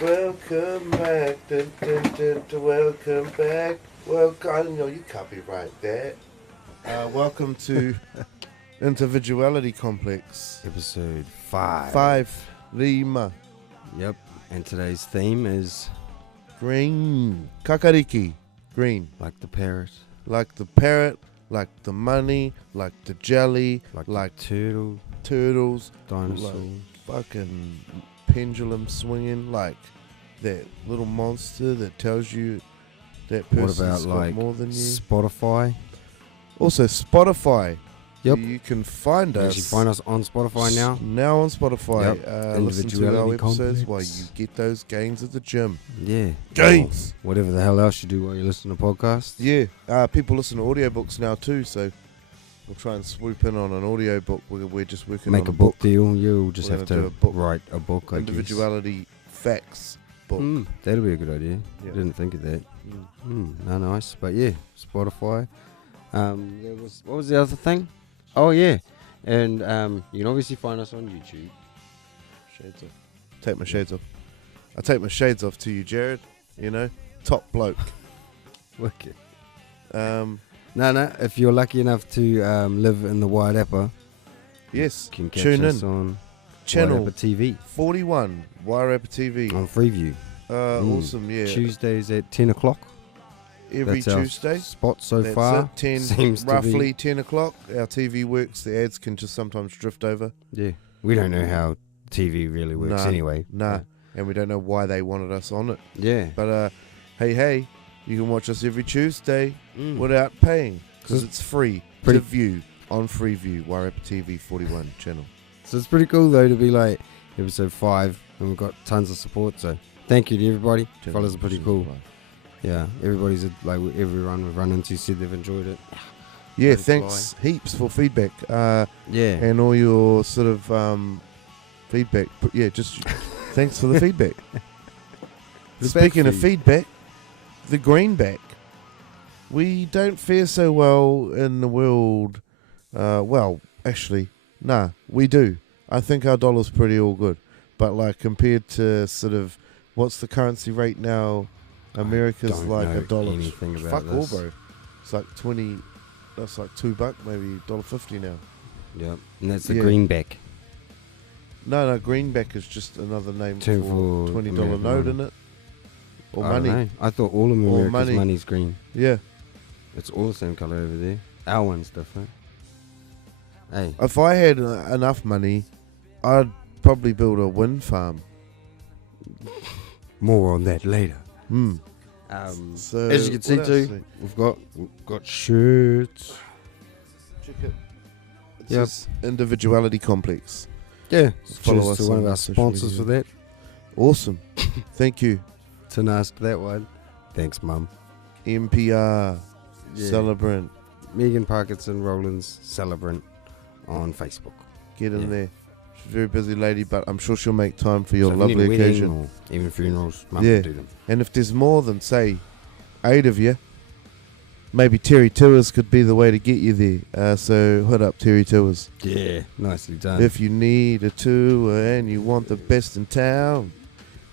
Welcome back, welcome back. Welcome, you copyright that. Welcome to Individuality Complex. Episode 5. 5, Lima. Yep, and today's theme is... Green. Kakariki. Green. Like the parrot. Like the parrot, like the money, like the jelly, like turtle. Turtles. Dinosaur. Like fucking pendulum swinging, like that little monster that tells you that person's got more than you. Spotify? Also Spotify. Yep. You can find us. You can find us on Spotify now. Now on Spotify. Yep. Listen to our episodes Complex. while you get those gains at the gym. Yeah. Gains! Or whatever the hell else you do while you listen to podcasts. Yeah. People listen to audiobooks now too, so we'll try and swoop in on an audiobook. We're just working on a book deal. You'll just have to write a book, I Individuality Facts book. That'll be a good idea. Yeah. Didn't think of that. No, nice. But yeah, Spotify. What was the other thing? Oh yeah, and you can obviously find us on YouTube. Shades off. Take my shades off. I take my shades off to you, Jared. You know, top bloke. Wicked. No. If you're lucky enough to live in the Wide Appa, Yes. you can catch Tune us in. on Channel Wide Appa TV 41, Wairapa TV. on Freeview. Awesome, yeah. Tuesdays at 10 o'clock. Every That's our Tuesday. spot so That's far. it. 10, Seems to roughly be. 10 o'clock. Our TV works. The ads can just sometimes drift over. Yeah, we don't know how TV really works anyway. Nah, and we don't know why they wanted us on it. Yeah. But hey, you can watch us every Tuesday without paying because it's free to view on Freeview, Wairapa TV 41 channel. So it's pretty cool though to be like episode 5 and we've got tons of support. So thank you to everybody. Fellas are pretty cool. Yeah, everybody's everyone we've run into said they've enjoyed it. Yeah, thanks heaps for feedback. Yeah, and all your sort of feedback. Yeah, just thanks for the feedback. Speaking of feedback, the greenback. We don't fare so well in the world. Well, actually, nah, we do. I think our dollar's pretty all good. But like compared to sort of what's the currency rate now? America's like $1. Fuck all, bro. It's like 20. That's like $2, maybe $1.50 now. Yeah, and that's the greenback. No, greenback is just another name for $20 American note, money. isn't it? Or I money. don't know. I thought all of America's money's green. Yeah. It's all the same colour over there. Our one's different. Hey. If I had enough money, I'd probably build a wind farm. More on that later. So as you can see too, we've got shirts. Check it. It says Individuality Complex. Yeah, follow us to one of on our sponsors for that. Awesome. Thank you. Tanask that one. Thanks, Mum. MPR Celebrant. Megan Parkinson Rowlands Celebrant on Facebook. Get in there. She's a very busy lady, but I'm sure she'll make time for your lovely occasion. Or even funerals, Mum will do them. And if there's more than, say, 8 of you, maybe Terry Tours could be the way to get you there. So hit up Terry Tours. Yeah, nicely done. If you need a tour and you want the best in town,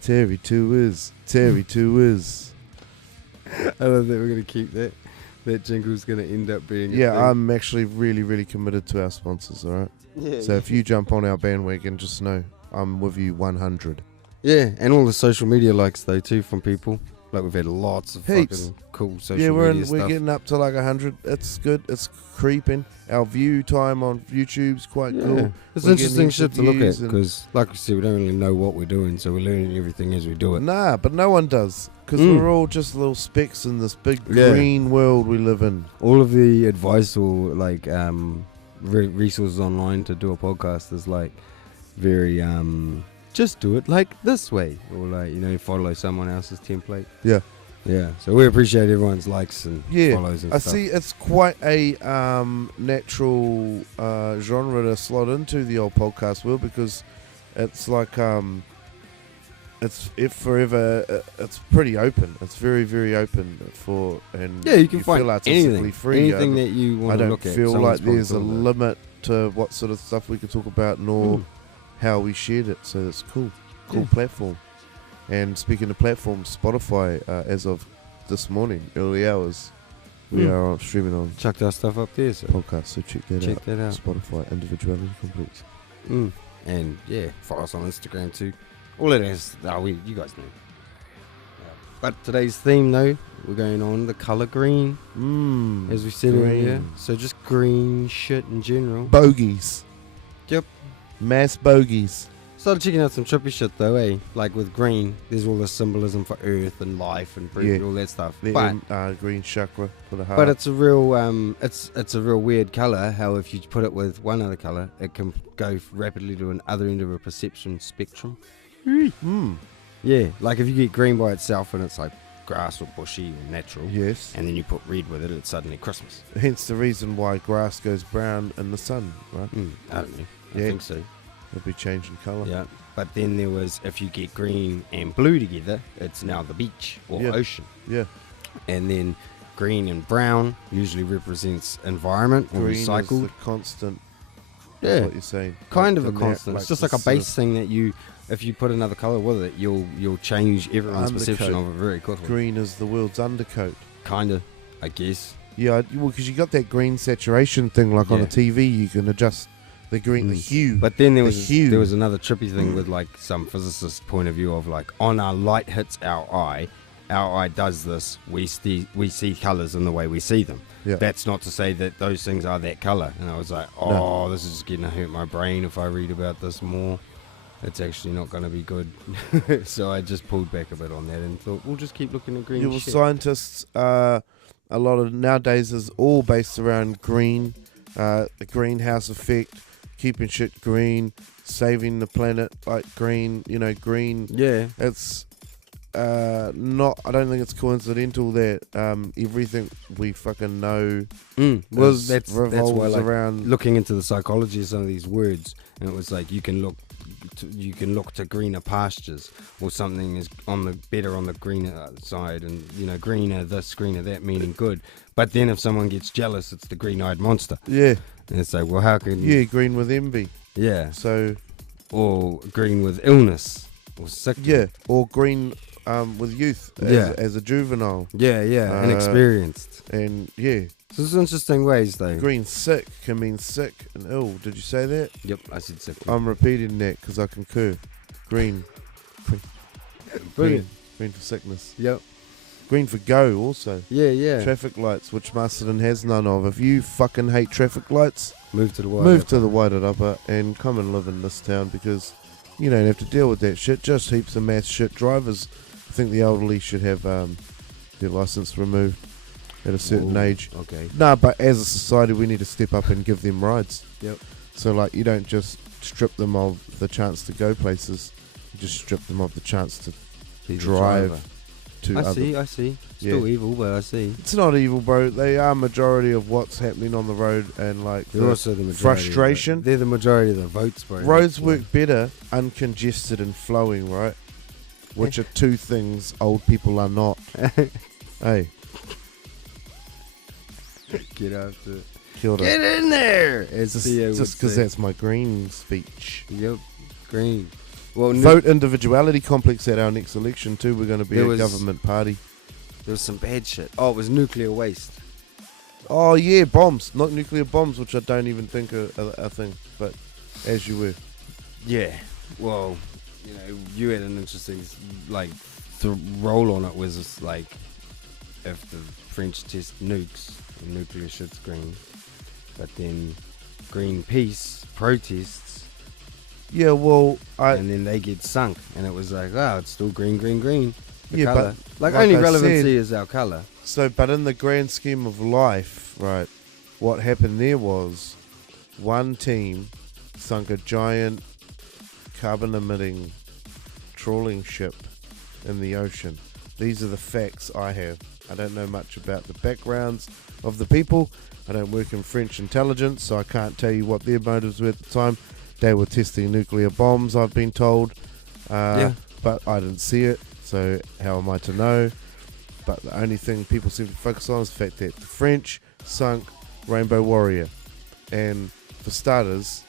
Terry Tours. Terry Tours. I love that we're going to keep that. That jingle's going to end up being a thing. I'm actually really, really committed to our sponsors, all right? Yeah. So if you jump on our bandwagon, just know I'm with you 100. Yeah, and all the social media likes though too from people. Like we've had lots of fucking cool social media stuff. We're getting up to like 100. It's good. It's creeping. Our view time on YouTube's quite cool. It's interesting shit to look at because, like we said, we don't really know what we're doing, so we're learning everything as we do it. Nah, but no one does because we're all just little specks in this big green world we live in. All of the advice or like resources online to do a podcast is like very just do it like this way, or like follow someone else's template. Yeah, so we appreciate everyone's likes and follows and stuff. I see it's quite a natural genre to slot into the old podcast world because it's like it's pretty open. It's very, very open for you can find anything free. Anything that you want to look at. I don't feel like there's a limit to what sort of stuff we can talk about, nor how we shared it. So it's cool. Cool platform. And speaking of platforms, Spotify, as of this morning, early hours, we are streaming on Chucked our stuff up there, so podcast, so check that out. out. Spotify, Individuality Complex. And yeah, follow us on Instagram too. All it is, you guys know. But today's theme, though, we're going on the colour green, as we said earlier. So just green shit in general. Bogies. Yep. Mass bogies. Started checking out some trippy shit though, eh? Like with green, there's all the symbolism for earth and life and breath, all that stuff. The green chakra for the heart. But it's a real, it's a real weird color. How if you put it with one other color, it can go rapidly to another end of a perception spectrum. Yeah, like if you get green by itself and it's like grass or bushy or natural. Yes. And then you put red with it, it's suddenly Christmas. Hence the reason why grass goes brown in the sun, right? I don't know. I think so. It'll be changing colour. Yeah, but then there was, if you get green and blue together, it's now the beach or ocean. Yeah. And then green and brown usually represents environment or green recycled. Is the constant. Yeah. What you're saying. Kind of a constant. It's just like a base thing that you, if you put another colour with it, you'll change everyone's perception of it very quickly. Green is the world's undercoat. Kind of, I guess. Yeah, well, because you got that green saturation thing, like on a TV, you can adjust the green, the hue. But then there was another trippy thing with like some physicist point of view of like, on our light hits our eye does this, we see colours in the way we see them. Yeah. That's not to say that those things are that colour. And I was like, this is getting to hurt my brain if I read about this more. It's actually not going to be good. So I just pulled back a bit on that and thought, we'll just keep looking at green shit. Well, scientists, a lot of nowadays is all based around green, the greenhouse effect, keeping shit green, saving the planet like green, green. Yeah. It's I don't think it's coincidental that everything we fucking know that's revolves why, like, around looking into the psychology of some of these words, and it was like you can look to greener pastures, or something is better on the greener side, and greener this, greener that, meaning good. But then if someone gets jealous, it's the green-eyed monster. Yeah. And it's like, well, how can green with envy. Yeah. So, or green with illness or sickness. Yeah, or green with youth as a juvenile. Yeah, inexperienced. And so there's interesting ways though. Green sick can mean sick and ill. Did you say that? Yep, I said sick. I'm repeating that because I concur. Green. Brilliant. Green for sickness. Yep. Green for go also. Yeah. Traffic lights, which Masterton has none of. If you fucking hate traffic lights, move to the Wairarapa and come and live in this town, because you don't have to deal with that shit. Just heaps of mass shit drivers. I think the elderly should have their license removed at a certain age. Okay. No, but as a society, we need to step up and give them rides. Yep. So, like, you don't just strip them of the chance to go places. You just strip them of the chance to drive to other. I see. Still evil, but I see. It's not evil, bro. They are majority of what's happening on the road, and like they're also the majority. Frustration. They're the majority of the votes, bro. Roads work better uncongested and flowing, right? Which are two things old people are not. Hey. Get after it. Get in there! Just because that's my green speech. Yep, green. Well, vote Individuality Complex at our next election too. We're going to be a government party. There was some bad shit. Oh, it was nuclear waste. Oh yeah, bombs. Not nuclear bombs, which I don't even think are a thing. But as you were. Yeah. Well, you had an interesting, like, the roll on it was just like, if the French test nukes, nuclear shit's green. But then Greenpeace protests. Yeah, well, and then they get sunk, and it was like, it's still green. The colour. But like only relevancy is our colour. So, but in the grand scheme of life, right, what happened there was one team sunk a giant carbon-emitting trawling ship in the ocean. These are the facts I have. I don't know much about the backgrounds of the people. I don't work in French intelligence, so I can't tell you what their motives were at the time. They were testing nuclear bombs, I've been told. But I didn't see it, so how am I to know? But the only thing people seem to focus on is the fact that the French sunk Rainbow Warrior. And for starters,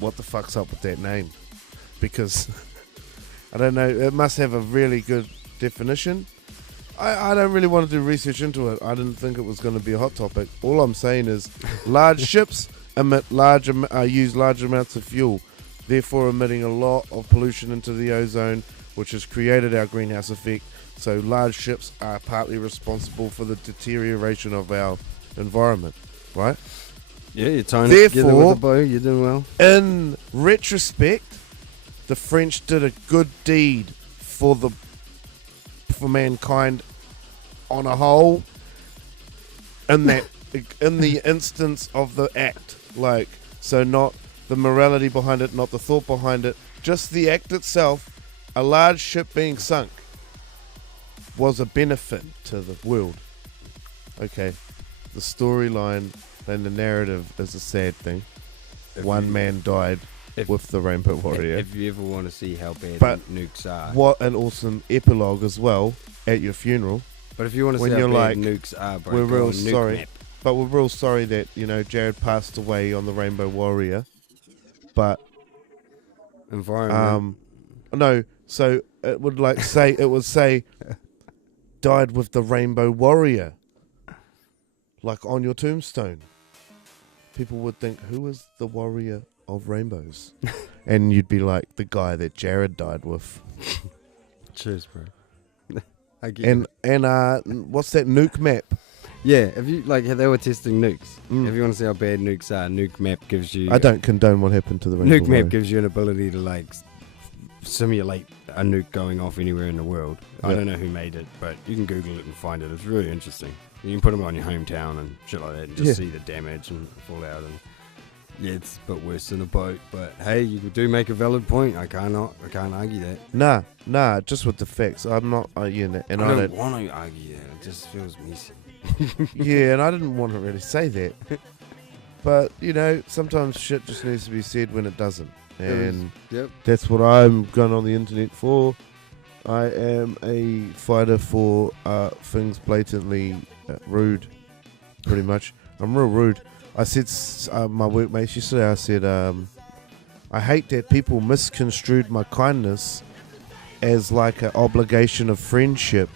what the fuck's up with that name? Because I don't know. It must have a really good definition. I don't really want to do research into it. I didn't think it was going to be a hot topic. All I'm saying is large ships use large amounts of fuel, therefore emitting a lot of pollution into the ozone, which has created our greenhouse effect. So large ships are partly responsible for the deterioration of our environment, right? Yeah, you're tying it together with a bow. You're doing well. In retrospect, the French did a good deed for mankind on a whole. In the instance of the act, like, so not the morality behind it, not the thought behind it, just the act itself. A large ship being sunk was a benefit to the world. Okay, the storyline and the narrative is a sad thing. One man died with the Rainbow Warrior. If you ever want to see how bad nukes are. What an awesome epilogue as well at your funeral. But if you want to see how bad nukes are, bro, we're real nuke sorry. map. But we're real sorry that, Jared passed away on the Rainbow Warrior. But environment. No, so it would say died with the Rainbow Warrior. Like on your tombstone. People would think, who is the warrior of rainbows? And you'd be like, the guy that Jared died with. Cheers, bro. I get and what's that nuke map? Yeah, if you they were testing nukes. If you want to see how bad nukes are, nuke map gives you. I don't condone what happened to the Rainbow Nuke Warrior. map gives you an ability to simulate a nuke going off anywhere in the world. Yeah. I don't know who made it, but you can Google it and find it. It's really interesting. You can put them on your hometown and shit like that, and just see the damage and fallout. And yeah, it's a bit worse than a boat. But hey, you do make a valid point. I can't argue that. Nah, just with the facts. I'm not arguing that, and I don't want to argue that. It just feels messy. Yeah, and I didn't want to really say that. But sometimes shit just needs to be said when it doesn't, and that's what I'm going on the internet for. I am a fighter for things blatantly rude, pretty much. I'm real rude. I said, my workmates yesterday, I said, I hate that people misconstrued my kindness as like an obligation of friendship.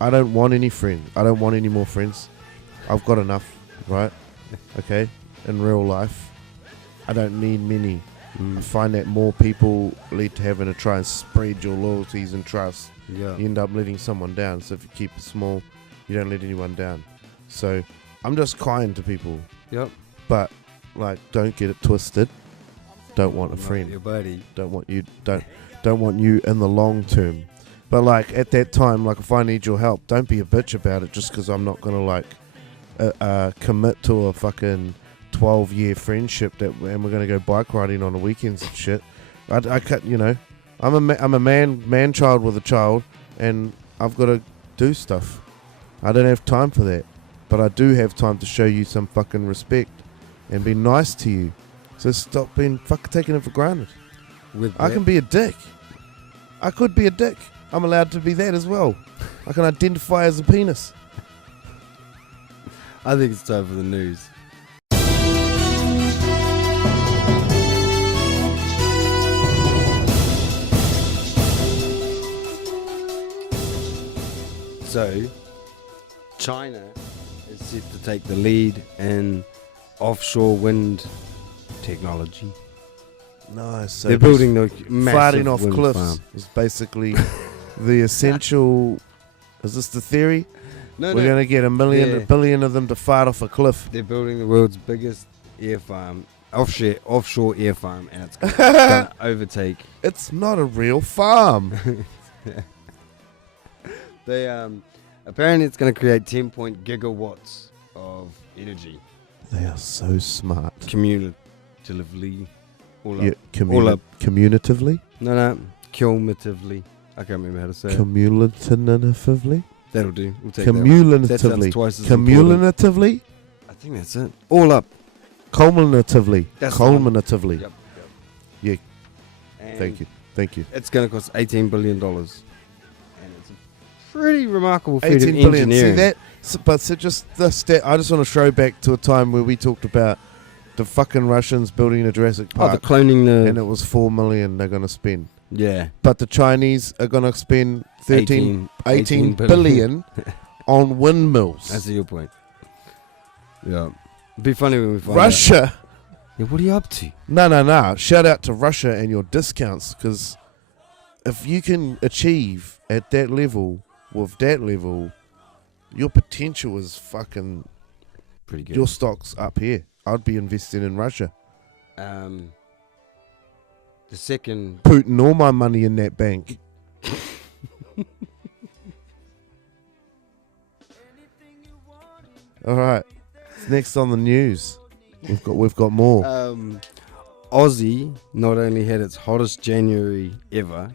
I don't want any friends. I don't want any more friends. I've got enough, right? Okay? In real life, I don't need many. I find that more people lead to having to try and spread your loyalties and trust. Yeah. You end up letting someone down. So if you keep it small, you don't let anyone down. So I'm just kind to people. Yep. But don't get it twisted. Don't want a friend. Your buddy. Don't want you. Don't want you in the long term. But at that time, if I need your help, don't be a bitch about it just because I'm not gonna commit to a fucking 12-year friendship and we're gonna go bike riding on the weekends and shit. I cut. I'm a man child with a child, and I've got to do stuff. I don't have time for that, but I do have time to show you some fucking respect and be nice to you. So stop being fucking taking it for granted. I can be a dick. I could be a dick. I'm allowed to be that as well. I can identify as a penis. I think it's time for the news. So, China is set to take the lead in offshore wind technology. Nice. So they're building the fighting massive off wind cliffs farm. is basically the essential. Is this the theory? No, We're going to get a billion of them to fight off a cliff. They're building the world's biggest air farm, offshore air farm, and it's going to overtake. It's not a real farm. They apparently it's going to create 10 gigawatts of energy. They are so smart. Cumulatively. All up. Cumulatively? No. Cumulatively. I can't remember how to say it. Cumulatively? That'll do. We'll take cumulatively. That sounds twice as cumulatively? Important. I think that's it. All up. Culminatively. That's Culminatively. Yep. Yeah. And Thank you. It's going to cost $18 billion. And it's a pretty remarkable feat of 18 billion. engineering. See that? So just the stat. I just want to throw back to a time where we talked about the fucking Russians building a Jurassic Park. The cloning and it was $4 million they're going to spend. Yeah. But the Chinese are going to spend 18 18 billion on windmills. That's your point. Yeah. It'd be funny when we find Russia. out. Yeah, what are you up to? No. Shout out to Russia and your discounts, because if you can achieve at that level, with that level, your potential is fucking... Pretty good. Your stock's up here. I'd be investing in Russia. The second... Putting all my money in that bank. All right. Next on the news, we've got more. Aussie not only had its hottest January ever,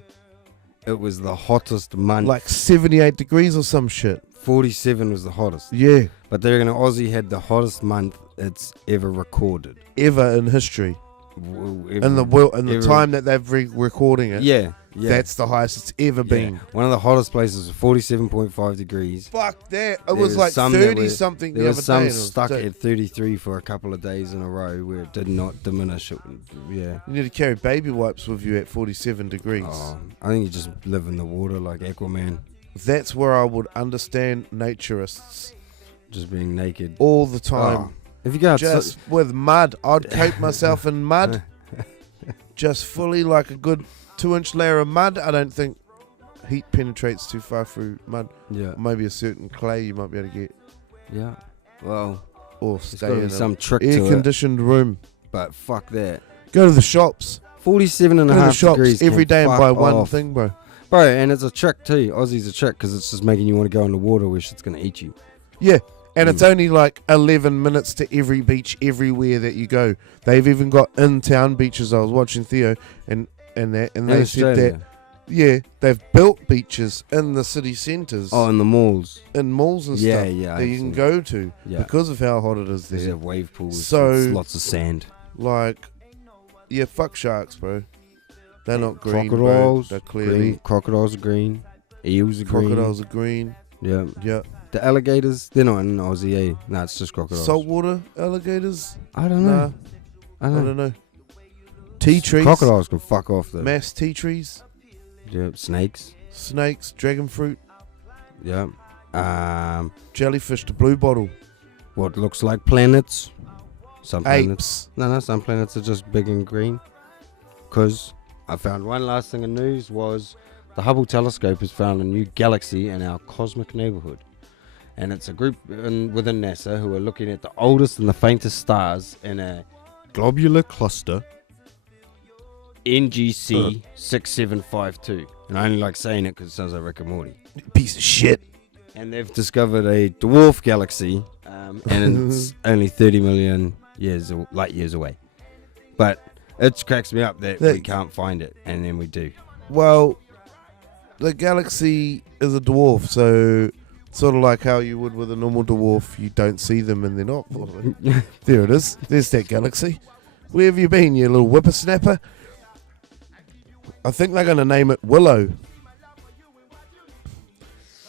it was the hottest month. Like 78 degrees or some shit. 47 was the hottest. Yeah. But they're going to Aussie had the hottest month it's ever recorded. Ever in history. In the time that they've recording it. Yeah. That's the highest it's ever been. One of the hottest places was 47.5 degrees. Fuck that. It was like 30 something the other day. There was some stuck at 33 for a couple of days in a row where it did not diminish. Yeah. You need to carry baby wipes with you at 47 degrees. Oh, I think you just live in the water like Aquaman. That's where I would understand naturists. Just being naked. All the time. Oh. If you go out just with mud, I'd coat myself in mud. Just fully like a good 2-inch layer of mud. I don't think heat penetrates too far through mud. Yeah. Maybe a certain clay you might be able to get. Yeah. Well, or stay in some trick to air-conditioned room. But fuck that. Go to the shops. 47.5 degrees every day and buy one off. thing, bro. Bro, and it's a trick too. Aussie's a trick because it's just making you want to go in the water where shit's going to eat you. Yeah. And it's only like 11 minutes to every beach everywhere that you go. They've even got in-town beaches. I was watching Theo and they said that, yeah, they've built beaches in the city centres. Oh, in the malls. In malls and stuff that you can go to because of how hot it is there. They have wave pools, so lots of sand. Like, yeah, fuck sharks, bro. They're not green, crocodiles, bro. They're clearly green. Crocodiles are green. Eels are green. Crocodiles are green. Yeah. Yeah. The alligators, they're not in Aussie, eh? No, it's just crocodiles. Saltwater alligators? I don't know. I don't know. Tea trees? Crocodiles can fuck off though. Mass tea trees? Yeah. Snakes? Snakes, dragon fruit? Yeah. Jellyfish, the blue bottle? What looks like planets? Some planets. Apes? No, some planets are just big and green. Because I found one last thing in news was the Hubble telescope has found a new galaxy in our cosmic neighborhood. And it's a group within NASA who are looking at the oldest and the faintest stars in a globular cluster, NGC 6752. And I only like saying it because it sounds like Rick and Morty. Piece of shit. And they've discovered a dwarf galaxy, and it's only 30 million light years away. But it cracks me up that we can't find it, and then we do. Well, the galaxy is a dwarf, so sort of like how you would with a normal dwarf, you don't see them and they're not. There it is. There's that galaxy. Where have you been, you little whippersnapper? I think they're going to name it Willow.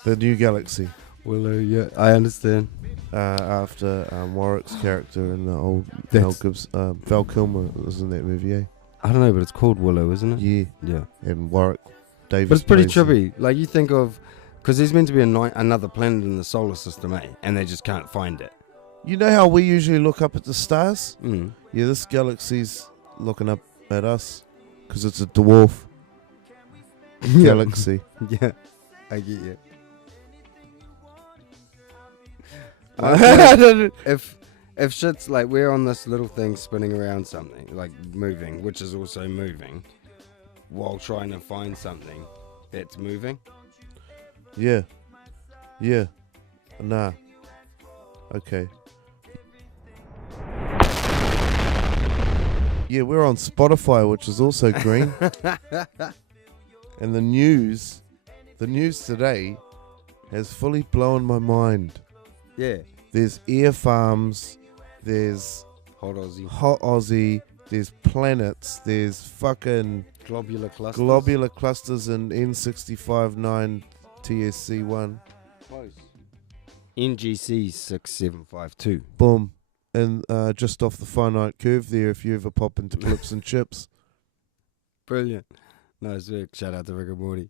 The new galaxy. Willow, yeah, I understand. After Warwick's character in the old Val Kilmer was in that movie, eh? I don't know, but it's called Willow, isn't it? Yeah. And Warwick Davis. But it's pretty trippy. Like, you think of... Because there's meant to be another planet in the solar system, eh? And they just can't find it. You know how we usually look up at the stars? Mm. Yeah, this galaxy's looking up at us because it's a dwarf galaxy. Yeah, I get you. If shit's like we're on this little thing spinning around something, like moving, which is also moving, while trying to find something that's moving. Yeah. Nah. Okay. Yeah, we're on Spotify, which is also green. And the news today has fully blown my mind. Yeah. There's air farms, there's Hot Aussie, there's planets, there's fucking globular clusters in N65-9 TSC1. Close. NGC 6752. Boom. And just off the finite curve there if you ever pop into Clips and Chips. Brilliant. Nice work. Shout out to Rick and Morty.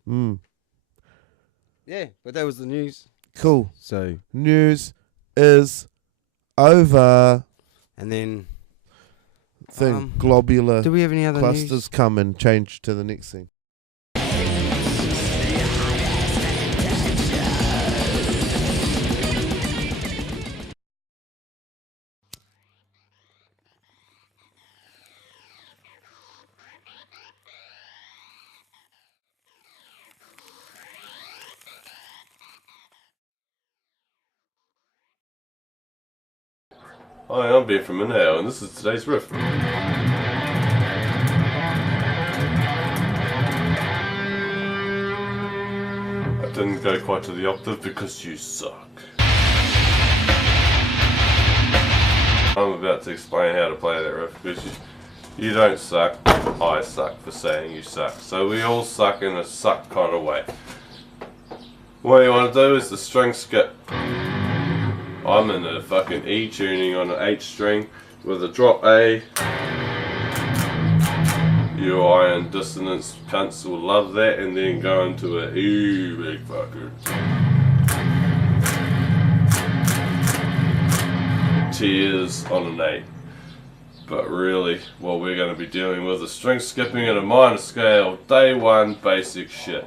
Yeah, but that was the news. Cool. So news is over. And then globular do we have any other clusters news? come and change to the next thing. Hi, I'm Ben from Inhale, and this is today's riff. I didn't go quite to the octave because you suck. I'm about to explain how to play that riff because you don't suck, I suck for saying you suck. So we all suck in a suck kind of way. What you want to do is the string skip. I'm in a fucking E tuning on an H string with a drop A. You iron dissonance cunts will love that, and then go into a E big fucker. Tears on an 8. But really, what we're going to be dealing with is string skipping at a minor scale, day 1 basic shit.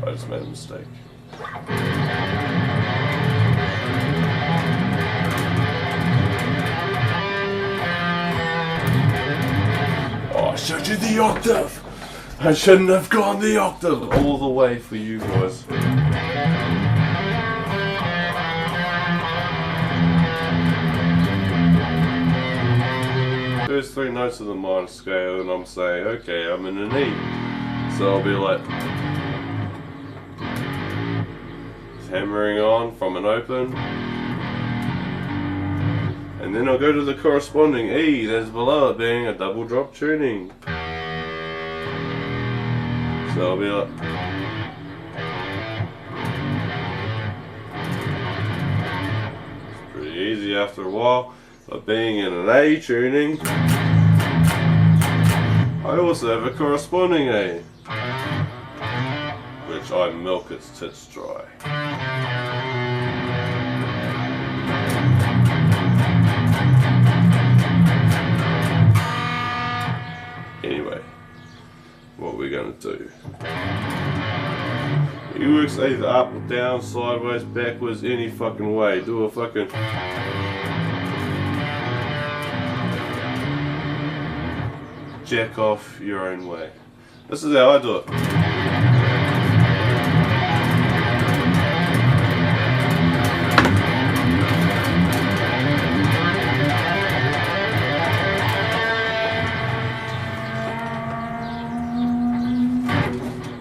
I just made a mistake. Oh, I showed you the octave! I shouldn't have gone the octave all the way for you guys. First 3 notes of the minor scale, and I'm saying, okay, I'm in an E. So I'll be like, hammering on from an open, and then I'll go to the corresponding E that's below it, being a double drop tuning. So I'll be like, it's pretty easy after a while, but being in an A tuning, I also have a corresponding A, which I milk its tits dry. Anyway, what we're gonna do. It works either up or down, sideways, backwards, any fucking way. Do a fucking... jack off your own way. This is how I do it.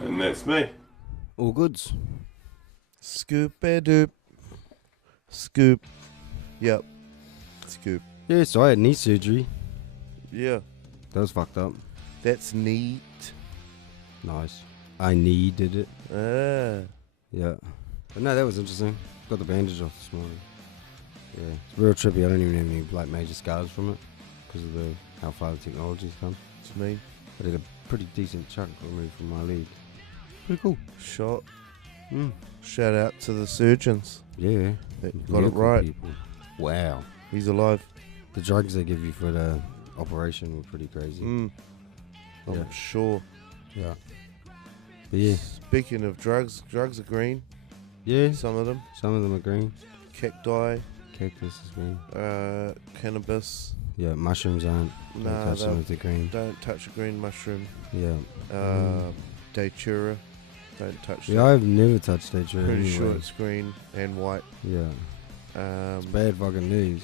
And that's me. All goods. Scoop-a-doop. Scoop. Yep. Scoop. Yeah, so I had knee surgery. Yeah. That was fucked up. That's neat. Nice. I needed it. Ah. Yeah. But no, that was interesting. Got the bandage off this morning. Yeah. It's real trippy. I don't even have any like major scars from it because of how far the technology's come. It's me. I did a pretty decent chunk removed from my leg. Pretty cool. Shot. Shout out to the surgeons. Yeah. That got it right. People. Wow. He's alive. The drugs they give you for the operation were pretty crazy. I'm sure. Yeah. But yeah. Speaking of drugs are green. Yeah. Some of them. Some of them are green. Cacti. Cactus is green. Cannabis. Yeah, mushrooms aren't. Nah, touch them if they're green. Don't touch a green mushroom. Yeah. Datura. Don't touch Yeah, that. I've never touched that tree. Pretty anyway. sure it's green and white. Yeah. It's bad fucking news.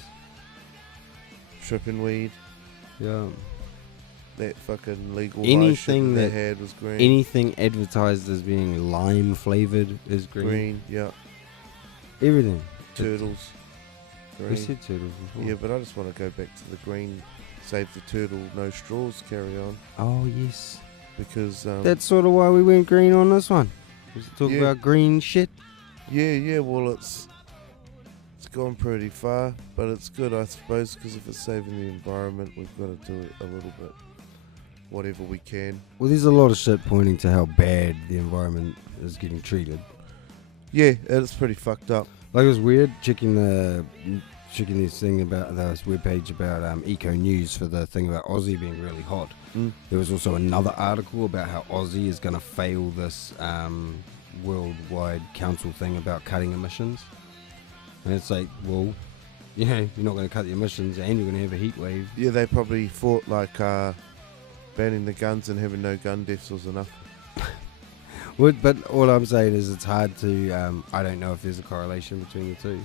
Tripping weed. Yeah. That fucking legal Anything that that they had was green. Anything advertised as being lime flavored is green. Green, yeah. Everything. Turtles. Green. We said turtles before. Yeah, but I just want to go back to the green. Save the turtle, no straws, carry on. Oh yes. Because that's sort of why we went green on this one. Was to talk Yeah. about green shit. Yeah. Well, it's gone pretty far, but it's good, I suppose, because if it's saving the environment, we've got to do it a little bit, whatever we can. Well, there's a lot of shit pointing to how bad the environment is getting treated. Yeah, it's pretty fucked up. Like, it was weird checking this thing about this webpage about Eco News for the thing about Aussie being really hot. There was also another article about how Aussie is going to fail this worldwide council thing about cutting emissions. And it's like, well, you know, you're not going to cut the emissions and you're going to have a heat wave. Yeah, they probably thought like banning the guns and having no gun deaths was enough. Well, but all I'm saying is it's hard to, I don't know if there's a correlation between the two,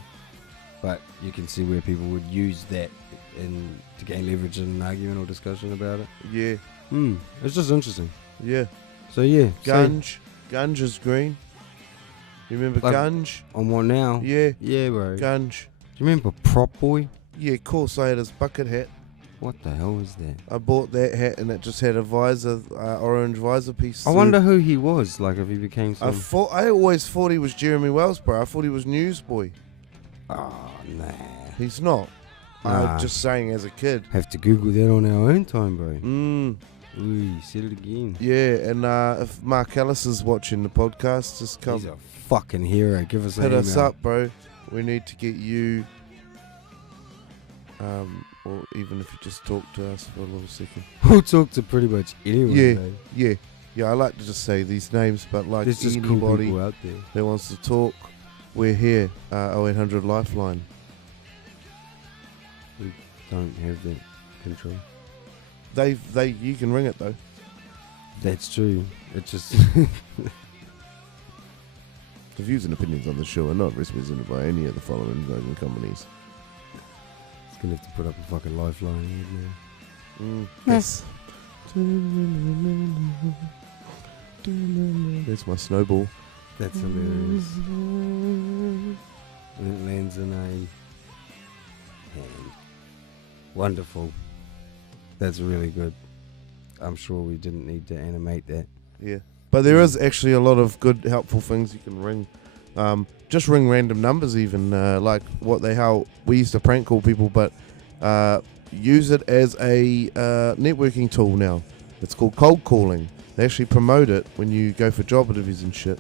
but you can see where people would use that to gain leverage in an argument or discussion about it. Yeah. It's just interesting. Yeah. So yeah. Gunge is green. You remember Like, Gunge? On what now? Yeah. Yeah, bro. Gunge. Do you remember Prop Boy? Yeah, of course. I had his bucket hat. What the hell is that? I bought that hat and it just had a visor, orange visor piece. I wonder who he was, like if he became some... I always thought he was Jeremy Wells, bro. I thought he was Newsboy. Oh, nah. He's not. Nah. I'm just saying as a kid. Have to Google that on our own time, bro. Ooh, said it again. Yeah, and if Mark Ellis is watching the podcast, just come He's a fucking hero. Give us a hit email. us up, bro. We need to get you, or even if you just talk to us for a little second. We'll talk to pretty much anyone. Yeah. I like to just say these names, but like There's just cool anybody people out there. that wants to talk, we're here. 0800 Lifeline. We don't have that control. You can ring it though. That's true. It's just... The views and opinions on the show are not represented by any of the following voting companies. It's gonna have to put up a fucking lifeline here now. Yes. There's my snowball. That's hilarious. And it lands in a hand. Wonderful. That's really good. I'm sure we didn't need to animate that. Yeah. But there is actually a lot of good, helpful things you can ring. Just ring random numbers even, like how we used to prank call people, but use it as a networking tool now. It's called cold calling. They actually promote it when you go for job interviews and shit.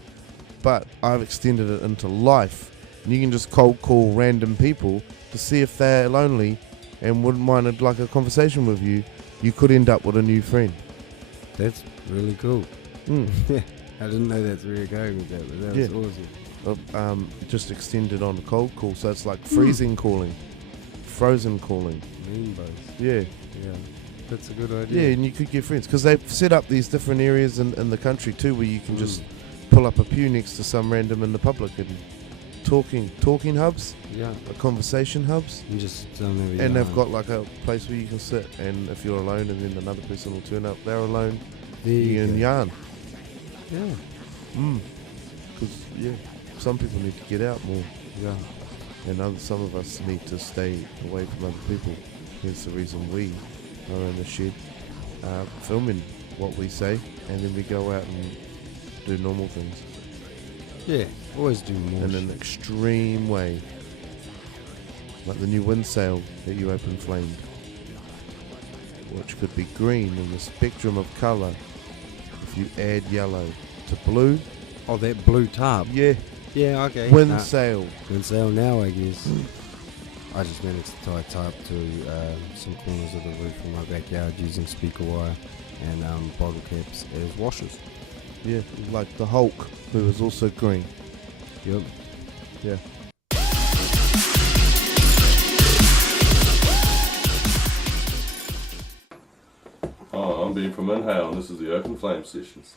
But I've extended it into life. And you can just cold call random people to see if they're lonely and wouldn't mind like a conversation with you. You could end up with a new friend. That's really cool. Yeah. I didn't know that's where you're going with that, but that was awesome. Just extended on a cold call, so it's like freezing calling, frozen calling. Mean both. Yeah. Yeah. That's a good idea. Yeah, and you could get friends because they've set up these different areas in the country too, where you can just pull up a pew next to some random in the public and talking hubs, conversation hubs, You just and they've got like a place where you can sit, and if you're alone, and then another person will turn up, they're alone, you can yarn. Yeah. Because some people need to get out more. Yeah. And some of us need to stay away from other people. Hence the reason we are in the shed filming what we say, and then we go out and do normal things Yeah. Always do more. in an extreme way. Like the new wind sail that you open flamed, which could be green in the spectrum of colour if you add yellow to blue. Oh, that blue tarp. Yeah. Yeah, okay. Wind sail. Wind sail now, I guess. I just managed to tie a tarp to some corners of the roof in my backyard using speaker wire and bottle caps as washers. Yeah, like the Hulk, who is also green. Yep. Yeah. Oh, I'm being from Inhale, and this is the Open Flame Sessions.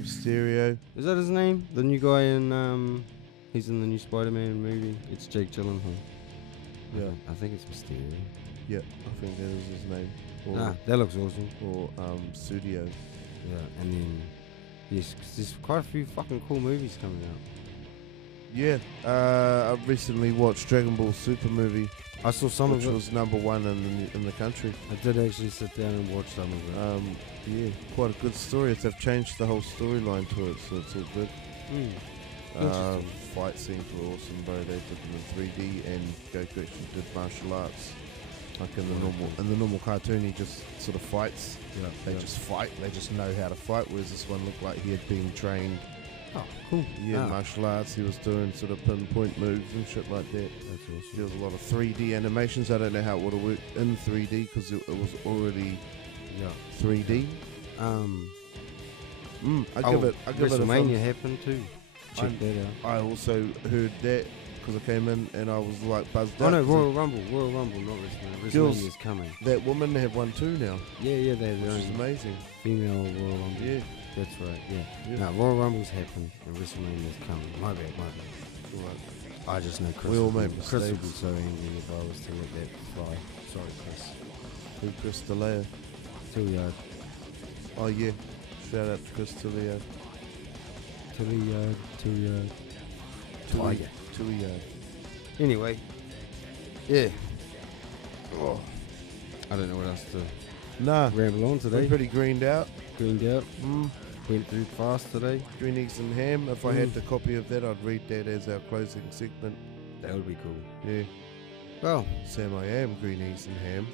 Mysterio. Is that his name? The new guy in he's in the new Spider-Man movie. It's Jake Gyllenhaal. Yeah. I think it's Mysterio. Yeah, I think that is his name. Or, that looks awesome. Or Studio. Yeah, and then yes, 'cause there's quite a few fucking cool movies coming out. Yeah, I recently watched Dragon Ball Super movie. I saw some which of it. was #1 in the country. I did actually sit down and watch some of it. Yeah, quite a good story. They've changed the whole storyline to it, so it's all good. Interesting. Fight scenes were awesome, bro. They did them in 3D, and Goku actually did martial arts. Like in the normal cartoon, he just sort of fights. Yeah, They just fight. They just know how to fight. Whereas this one looked like he had been trained. Oh, cool. Yeah, martial arts. He was doing sort of pinpoint moves and shit like that. That's awesome. There was a lot of 3D animations. I don't know how it would have worked in 3D because it was already 3D. I give it a WrestleMania happened too. Check that out. I also heard that because I came in and I was like buzzed Oh out. no, Royal Rumble, not WrestleMania. WrestleMania is coming. That woman have won too now. Yeah, they have which their is own amazing. female Royal Rumble. Yeah. That's right, yeah. Yeah. No, Royal Rumble's happened and WrestleMania is coming. My bad. Right. I just know Chris. We all make Chris would be mistakes. so angry if I was to let that fly. Sorry, Chris. Who, Chris D'Elia? Tilliard. Oh yeah. Shout out to Chris Tilliard. Tilliard. Tilliard. Anyway. Yeah. Oh. I don't know what else to Nah. ramble on today. Been pretty greened out. Greened out. Went through fast today. Green eggs and ham. If I had the copy of that, I'd read that as our closing segment. That would be cool. Yeah. Well. Sam, I am green eggs and ham.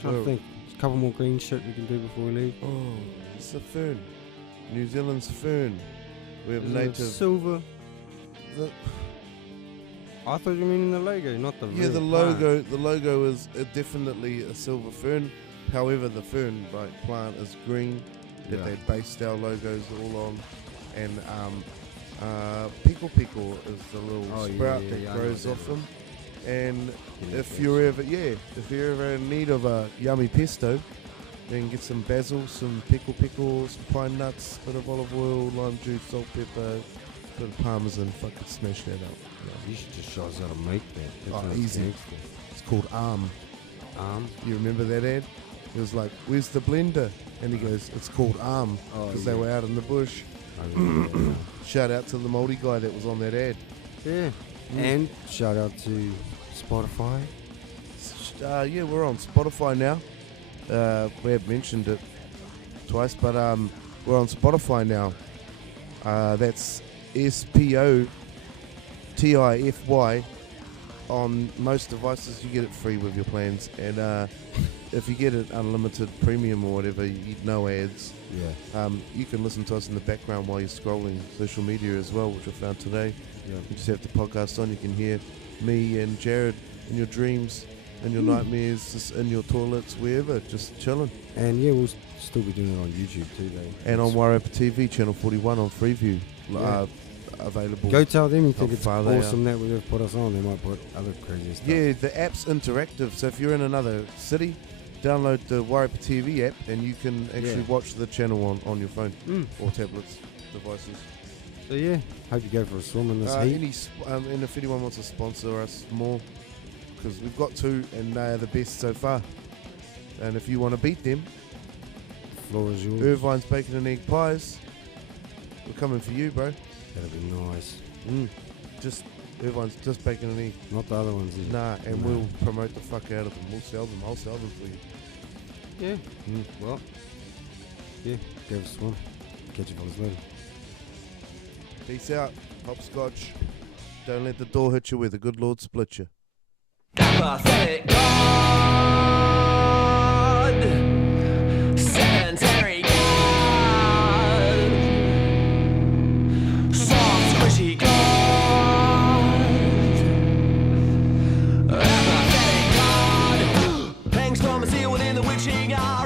Trying to think. There's a couple more green shit we can do before we leave. Oh, it's a fern. New Zealand's fern. We have Is native. it silver. I thought you mean the logo, not the. Yeah, the logo. The logo is definitely a silver fern. However, the fern plant is green. That they based our logos all on, and pickle is the little sprout that grows off them. And if you're ever in need of a yummy pesto, then get some basil, some pickle, some pine nuts, bit of olive oil, lime juice, salt, pepper, bit of parmesan. Fucking smash that up. Yeah, you should just show us how to make that. That's easy. It's called Arm. You remember that ad? It was like, "Where's the blender?" And he goes, "It's called Arm," because they were out in the bush. Shout out to the Māori guy that was on that ad. Yeah. And shout out to Spotify. Yeah, we're on Spotify now. We have mentioned it twice, but we're on Spotify now. That's SPOTIFY. On most devices, you get it free with your plans, and if you get it unlimited premium or whatever, no ads. Yeah. You can listen to us in the background while you're scrolling social media as well, which I found today. Yeah. You just have the podcast on. You can hear me and Jared in your dreams, in your nightmares, just in your toilets, wherever, just chilling. And yeah, we'll still be doing it on YouTube too, though. And on Warapa TV, channel 41 on Freeview. Available. Go tell them you think it's far awesome that we've put us on. They might put other crazy stuff. Yeah, the app's interactive, so if you're in another city, download the Warapa TV app and you can actually watch the channel on your phone or tablets, devices. So yeah, hope you go for a swim in this heat. And if anyone wants to sponsor us more, because we've got two and they are the best so far. And if you want to beat them, the floor is yours. Irvine's Bacon and Egg Pies, we're coming for you, bro. That'd be nice. Just Irvine's just Bacon and Egg. Not the other ones, is it? Nah, and we'll promote the fuck out of them. We'll sell them. I'll sell them for you. Yeah. Well. Yeah. Go for a swim. Catch you fellas later. Peace out. Hopscotch. Don't let the door hit you where the good Lord split you. Apathetic God, sedentary God, soft squishy God, apathetic God, hangs from a seal within the witching eye.